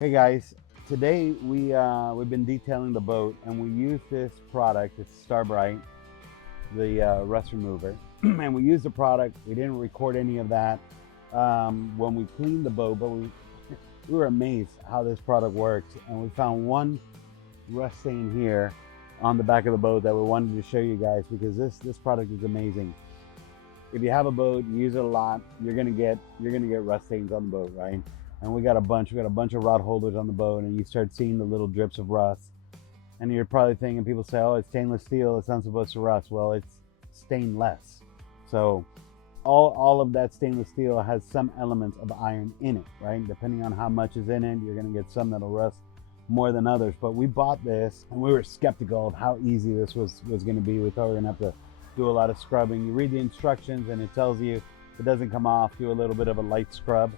Hey guys, today we've been detailing the boat and we use this product. It's Starbrite, the rust remover, and we use the product. We didn't record any of that when we cleaned the boat, but we were amazed how this product works. And we found one rust stain here on the back of the boat that we wanted to show you guys because this product is amazing. If you have a boat, you use it a lot, you're gonna get rust stains on the boat, right? And we got a bunch. We got a bunch of rod holders on the boat, and you start seeing the little drips of rust. And you're probably thinking, people say, "Oh, it's stainless steel. It's not supposed to rust." Well, it's stainless. So all of that stainless steel has some elements of iron in it, right? Depending on how much is in it, you're gonna get some that'll rust more than others. But we bought this, and we were skeptical of how easy this was going to be. We thought we were gonna have to do a lot of scrubbing. You read the instructions, and it tells you if it doesn't come off, do a little bit of a light scrub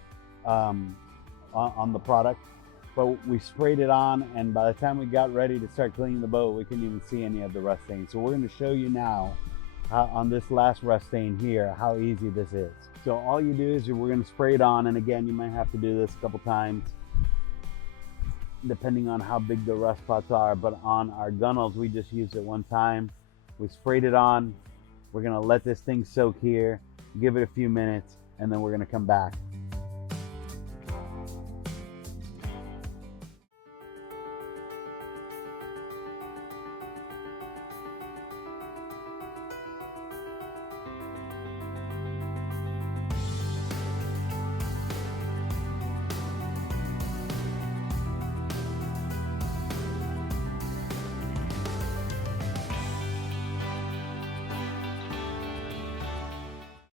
on the product. But we sprayed it on, and by the time we got ready to start cleaning the boat, we couldn't even see any of the rust stains. So we're going to show you now how, on this last rust stain here, how easy this is. So all you do is we're going to spray it on, and again, you might have to do this a couple times depending on how big the rust spots are. But on our gunnels, we just used it one time. We sprayed it on. We're going to let this thing soak here, give it a few minutes, and then we're going to come back